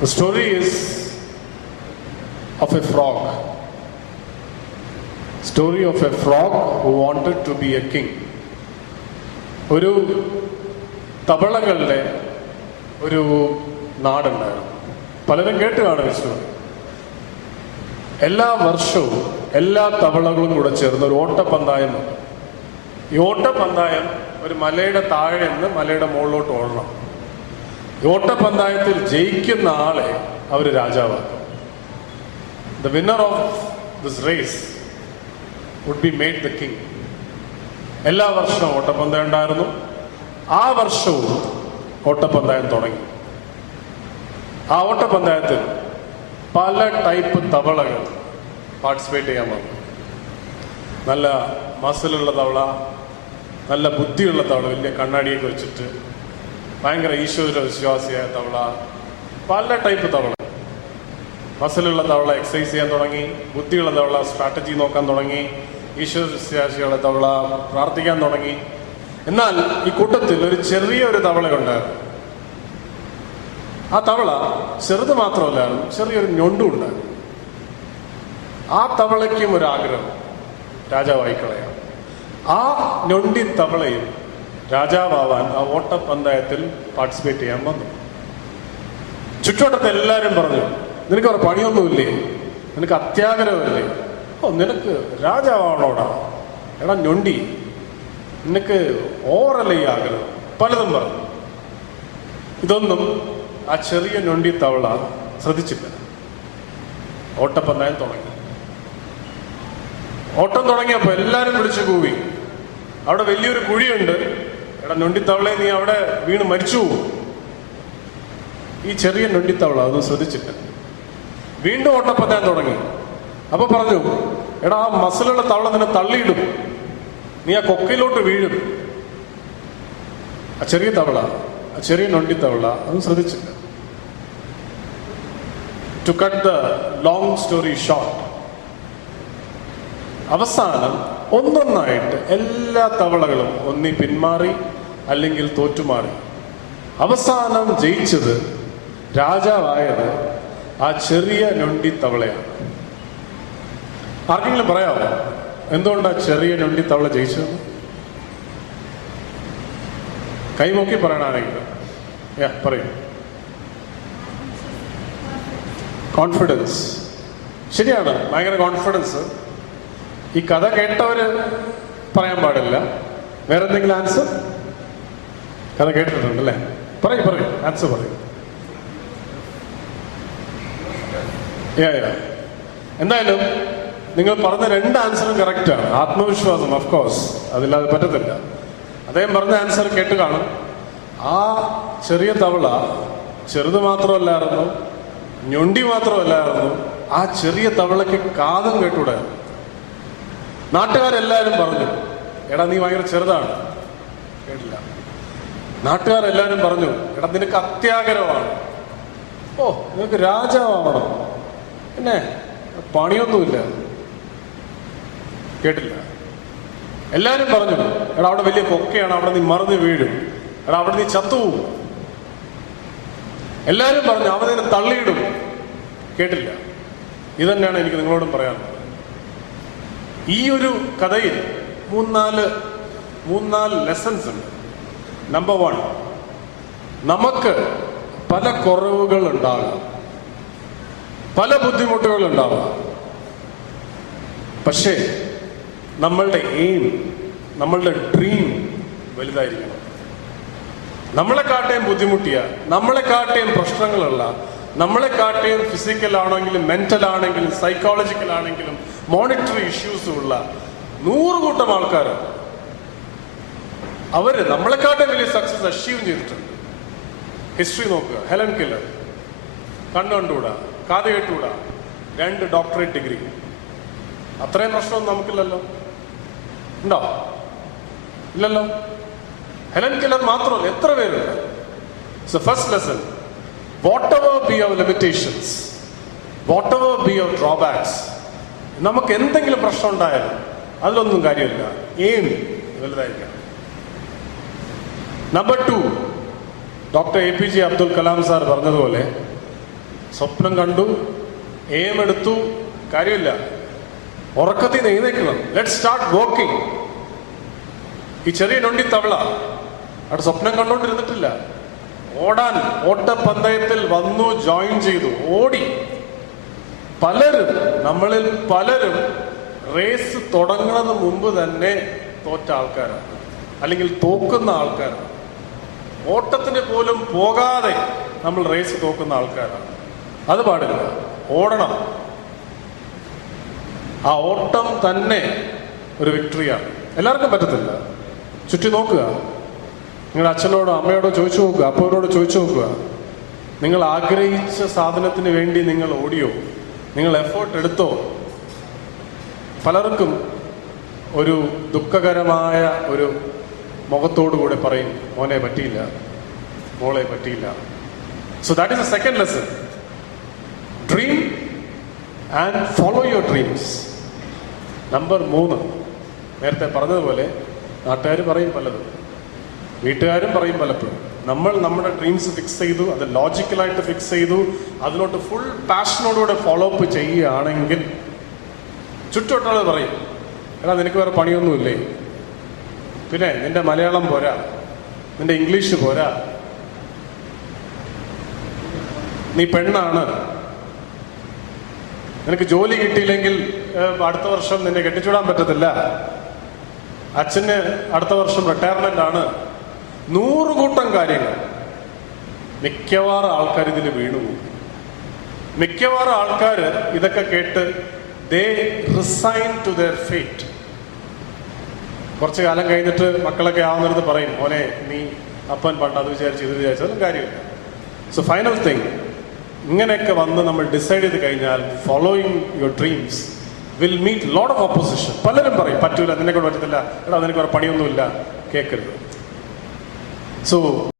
The story is of a frog. Story of a frog who wanted to be a king. ഒരു തവളകളുടെ ഒരു നാടുണ്ടായിരുന്നു. പലരും കേട്ട് കാണും ഈ സ്റ്റോറി. എല്ലാ വർഷവും എല്ലാ തവളകളും കൂടെ ചേർന്ന് ഒരു ഓട്ടപ്പന്തയം നോക്കും. ഈ ഓട്ടപ്പന്തയം ഒരു മലയുടെ താഴെ നിന്ന് മലയുടെ മുകളിലോട്ട് ഓടണം. ഈ ഓട്ടപ്പന്തയത്തിൽ ജയിക്കുന്ന ആളെ അവർ രാജാവാക്കും. The winner of this race would be made the king. എല്ലാ വർഷവും ഓട്ടപ്പന്തയം ഉണ്ടായിരുന്നു. ആ വർഷവും ഓട്ടപ്പന്തയം തുടങ്ങി. ആ ഓട്ടപ്പന്തയത്തിൽ പല ടൈപ്പ് തവളകൾ പാർട്ടിസിപ്പേറ്റ് ചെയ്യാൻ വന്നു. നല്ല മസിലുള്ള തവള, നല്ല ബുദ്ധിയുള്ള തവള, വലിയ കണ്ണാടിയൊക്കെ വെച്ചിട്ട് ഭയങ്കര ഈശ്വര വിശ്വാസിയായ തവള, പല ടൈപ്പ് തവള. മസിലുള്ള തവള എക്സസൈസ് ചെയ്യാൻ തുടങ്ങി, ബുദ്ധിയുള്ള തവള സ്ട്രാറ്റജി നോക്കാൻ തുടങ്ങി, ഈശ്വര വിശ്വാസിയുള്ള തവള പ്രാർത്ഥിക്കാൻ തുടങ്ങി. എന്നാൽ ഈ കൂട്ടത്തിൽ ഒരു ചെറിയൊരു തവളയുണ്ടായിരുന്നു. ആ തവള ചെറുത് മാത്രമല്ലായിരുന്നു, ചെറിയൊരു ഞൊണ്ടും ഉണ്ടായിരുന്നു. ആ തവളയ്ക്കും ഒരു ആഗ്രഹം രാജാവായി കളയാം. ആ ഞൊണ്ടി തവളയും രാജാവാൻ ആ ഓട്ടപ്പന്തയത്തിൽ പാർട്ടിസിപ്പേറ്റ് ചെയ്യാൻ വന്നു. ചുറ്റുവട്ടത്തെ എല്ലാവരും പറഞ്ഞു, നിനക്ക് അവിടെ പണിയൊന്നുമില്ലേ, നിനക്ക് അത്യാഗ്രഹമല്ലേ, ഓ നിനക്ക് രാജാവാണോടാ, എടാ ഞൊണ്ടി, നിനക്ക് ഓവറല്ലേ ഈ ആഗ്രഹം, പലതും പറഞ്ഞു. ഇതൊന്നും ആ ചെറിയ ഞൊണ്ടി തവള ശ്രദ്ധിച്ചില്ല. ഓട്ടപ്പന്തയം തുടങ്ങി. ഓട്ടം തുടങ്ങിയപ്പോൾ എല്ലാവരും വിളിച്ചു കൂവി, അവിടെ വലിയൊരു കുഴിയുണ്ട്, എടാ ഞൊണ്ടിത്തവളെ നീ അവിടെ വീണ് മരിച്ചു പോകും. ഈ ചെറിയ ഞൊണ്ടിത്തവള അതൊന്നും ശ്രദ്ധിച്ചില്ല. വീണ്ടും ഓട്ടപ്പന്തയം തുടങ്ങി. അപ്പൊ പറഞ്ഞു, എടാ ആ മസിലുള്ള തവള നിന്നെ തള്ളിയിടും, നീ ആ കൊക്കയിലോട്ട് വീഴും. ആ ചെറിയ തവള, ആ ചെറിയ ഞൊണ്ടിത്തവള അതൊന്നും ശ്രദ്ധിച്ചില്ല. To cut the long story short, അവസാനം ഒന്നൊന്നായിട്ട് എല്ലാ തവളകളും ഒന്നി പിന്മാറി അല്ലെങ്കിൽ തോറ്റുമാറി. അവസാനം ജയിച്ചത്, രാജാവായത് ആ ചെറിയ ഞൊണ്ടി തവളയാണ്. ആർക്കെങ്കിലും പറയാമോ എന്തുകൊണ്ടാ ചെറിയ ഞൊണ്ടി തവള ജയിച്ചത്? കൈമൊക്കി പറയണാണെങ്കിൽ പറയൂ. കോൺഫിഡൻസ്. ശരിയാണ്, ഭയങ്കര കോൺഫിഡൻസ്. ഈ കഥ കേട്ടവര് പറയാൻ പാടില്ല. വേറെ എന്തെങ്കിലും ആൻസർ? കഥ കേട്ടിട്ടുണ്ട് അല്ലേ? പറയൂ ആൻസർ പറയൂ. എന്തായാലും നിങ്ങൾ പറഞ്ഞ രണ്ട് ആൻസറും കറക്റ്റാണ്. ആത്മവിശ്വാസം, ഓഫ് കോഴ്സ്, അതില്ലാതെ പറ്റത്തില്ല. അദ്ദേഹം പറഞ്ഞ ആൻസർ കേട്ട് കാണും. ആ ചെറിയ തവള ചെറുത് മാത്രമല്ലായിരുന്നു, ഞൊണ്ടി മാത്രമല്ലായിരുന്നു, ആ ചെറിയ തവളയ്ക്ക് കാതും കേട്ടൂടായിരുന്നു. നാട്ടുകാരെല്ലാവരും പറഞ്ഞു, എടാ നീ ഭയങ്കര ചെറുതാണ്. കേട്ടില്ല. നാട്ടുകാരെല്ലാവരും പറഞ്ഞു, എടാ നിനക്ക് അത്യാഗ്രഹമാണ്, ഓ നിനക്ക് രാജാവാവണം, പിന്നെ പണിയൊന്നുമില്ല. കേട്ടില്ല. എല്ലാവരും പറഞ്ഞു, എടാ അവിടെ വലിയ കൊക്കയാണ്, അവിടെ നീ മറിഞ്ഞ് വീഴും, എടാ അവിടെ നീ ചത്തുപോകും. എല്ലാവരും പറഞ്ഞു, അവൻ നിന്നെ തള്ളിയിടും. കേട്ടില്ല. ഇതന്നെയാണ് എനിക്ക് നിങ്ങളോടും പറയാനുള്ളത്. ഈ ഒരു കഥയിൽ മൂന്നാല് ലെസൺസ് ഉണ്ട്. നമ്പർ 1, നമുക്ക് പല കുറവുകൾ ഉണ്ടാകാം, പല ബുദ്ധിമുട്ടുകൾ ഉണ്ടാവാം. പക്ഷേ നമ്മളുടെ എയിം, നമ്മളുടെ ഡ്രീം വലുതായിരിക്കണം. നമ്മളെക്കാട്ടേയും ബുദ്ധിമുട്ടിയ, നമ്മളെക്കാട്ടേയും പ്രശ്നങ്ങളുള്ള, നമ്മളെക്കാട്ടേയും ഫിസിക്കൽ ആണെങ്കിലും മെന്റൽ ആണെങ്കിലും സൈക്കോളജിക്കൽ ആണെങ്കിലും മോണിറ്ററി ഇഷ്യൂസും ഉള്ള 100 കൂട്ടം ആൾക്കാർ, അവര് നമ്മളെക്കാട്ടും വലിയ സക്സസ് അച്ചീവ് ചെയ്തിട്ടുണ്ട്. ഹിസ്റ്ററി നോക്കുക. ഹെലൻ കെല്ലർ, കണ്ണു കണ്ടുകൂടാ, കാത് കേട്ടുകൂടാ, 2 ഡോക്ടറേറ്റ് ഡിഗ്രി. അത്രയും പ്രശ്നമൊന്നും നമുക്കില്ലല്ലോ. ഉണ്ടോ? ഇല്ലല്ലോ. ഹെലൻ കെല്ലർ മാത്രമല്ല, എത്ര പേരുണ്ട്. So first lesson, whatever be your limitations, whatever be your drawbacks, നമുക്ക് എന്തെങ്കിലും പ്രശ്നം ഉണ്ടായാലും അതിലൊന്നും കാര്യമില്ല, എയിം വലുതായിരിക്കണം. Number 2, doctor APJ Abdul Kalam sir പറഞ്ഞതുപോലെ, സ്വപ്നം കണ്ടു, എയിം എടുത്തു, കാര്യമില്ല. ഉറക്കത്തിൽ നിന്ന് എഴുന്നേക്കണം. Let start working. ഈ ചെറിയ നൊണ്ടി തവള അവിടെ സ്വപ്നം കണ്ടുകൊണ്ടിരുന്നിട്ടില്ല. ഓടാൻ ഓട്ടപ്പന്തയത്തിൽ വന്നു, ജോയിൻ ചെയ്തു, ഓടി. പലരും, നമ്മളിൽ പലരും റേസ് തുടങ്ങുന്നതിന് മുമ്പ് തന്നെ തോറ്റ ആൾക്കാരാണ്, അല്ലെങ്കിൽ തോക്കുന്ന ആൾക്കാരാണ്. ഓട്ടത്തിന് പോലും പോകാതെ നമ്മൾ റേസ് തോക്കുന്ന ആൾക്കാരാണ്. അത് പാടില്ല. ഓടണം. ആ ഓട്ടം തന്നെ ഒരു വിക്ടറിയാണ്. എല്ലാവർക്കും പറ്റത്തില്ല. ചുറ്റി നോക്കുക. നിങ്ങളുടെ അച്ഛനോടോ അമ്മയോടോ ചോദിച്ചു നോക്കുക, അപ്പനോടോ ചോദിച്ചു നോക്കുക. നിങ്ങൾ ആഗ്രഹിച്ച സാധനത്തിന് വേണ്ടി നിങ്ങൾ ഓടിയോ? നിങ്ങൾ എഫേർട്ട് എടുത്തോ? പലർക്കും ഒരു ദുഃഖകരമായ ഒരു മുഖത്തോടു കൂടെ പറയും, മോനെ പറ്റിയില്ല, മോളെ പറ്റിയില്ല. So that is A second lesson. Dream and follow your dreams. Number 3, നേരത്തെ പറഞ്ഞതുപോലെ നാട്ടുകാർ പറയും പലതും, വീട്ടുകാരും പറയും പലപ്പോഴും. നമ്മൾ നമ്മുടെ ഡ്രീംസ് ഫിക്സ് ചെയ്തു, അത് ലോജിക്കലായിട്ട് ഫിക്സ് ചെയ്തു, അതിലോട്ട് ഫുൾ പാഷനോടുകൂടെ ഫോളോ അപ്പ് ചെയ്യുകയാണെങ്കിൽ ചുറ്റോട്ടുള്ളത് പറയും, എടാ നിനക്ക് വേറെ പണിയൊന്നുമില്ലേ, പിന്നെ നിന്റെ മലയാളം പോരാ, നിന്റെ ഇംഗ്ലീഷ് പോരാ, നീ പെണ്ണാണ്, നിനക്ക് ജോലി കിട്ടിയില്ലെങ്കിൽ അടുത്ത വർഷം നിന്നെ കെട്ടിച്ചുവിടാൻ പറ്റത്തില്ല, അച്ഛന് അടുത്ത വർഷം റിട്ടയർമെന്റ് ആണ്. 100 കൂട്ടം കാര്യങ്ങൾ. മിക്കവാറും ആൾക്കാർ ഇതിൽ വീണു. മിക്കവാറും ആൾക്കാർ ഇതൊക്കെ കേട്ട് ദേ റിസൈൻ ടു ദെയർ ഫേറ്റ്. കുറച്ച് കാലം കഴിഞ്ഞിട്ട് മക്കളൊക്കെ ആവുന്നിടത്ത് പറയും, മോനെ നീ അപ്പൻ പണ്ട് അത് വിചാരിച്ചു ഇത് വിചാരിച്ചതും കാര്യമില്ല. സോ ഫൈനൽ തിങ്, ഇങ്ങനെയൊക്കെ വന്ന് നമ്മൾ ഡിസൈഡ് ചെയ്ത് കഴിഞ്ഞാൽ following your dreams will meet lot of opposition. പലരും പറയും പറ്റൂല, നിന്നെ കൊണ്ട് പറ്റത്തില്ല, എടാ നിനക്ക് വേറെ പണിയൊന്നുമില്ല. കേൾക്കരുത്. സോ